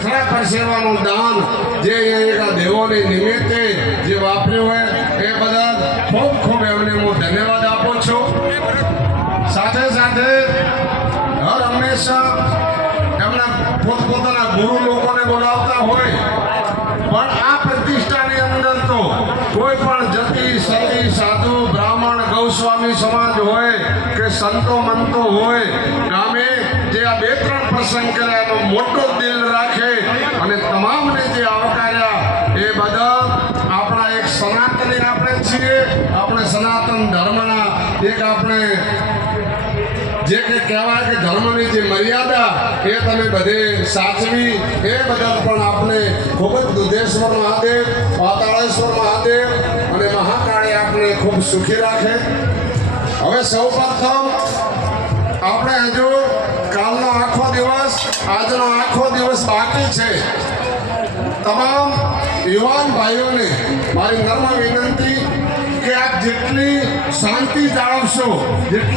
ખરા પરસેવાનું દાન જે અહીંયા દેવોની નિમિત્તે જે વાપર્યું હોય એ બદલ ખૂબ ખૂબ એમને હું ધન્યવાદ આપું છું. સાથે સાથે હર હંમેશા એમના પોતપોતાના ગુરુ લોકોને બોલાવતા હોય. પણ આ પ્રતિષ્ઠાની અંદર તો કોઈ પણ જતી, સતી, સાધુ, બ્રાહ્મણ, ગૌસ્વામી સમાજ હોય કે સંતો, મંતો હોય એનો મોટો દિલ રાખે અને તમામને જે આવકાર્યા એ બદલ આપણા એક સનાતની આપણે છીએ, આપણે સનાતન ધર્મના એક આપણે જે કે કહેવાય કે ધર્મની જે મર્યાદા એ તમે બધે સાચવી, એ બદલ પણ આપણે ખૂબ જ દુધેશ્વર મહાદેવ, પાતાળેશ્વર મહાદેવ અને મહાકાળી આપણે ખૂબ સુખી રાખે. હવે સૌ પ્રથમ આપણે હજુ આજનો આખો દિવસ બાકી છે. તમામ યુવાન ભાઈઓને મારી નર્મ વિનંતી કે આપ જેટલી શાંતિ જાળવશો, જેટલા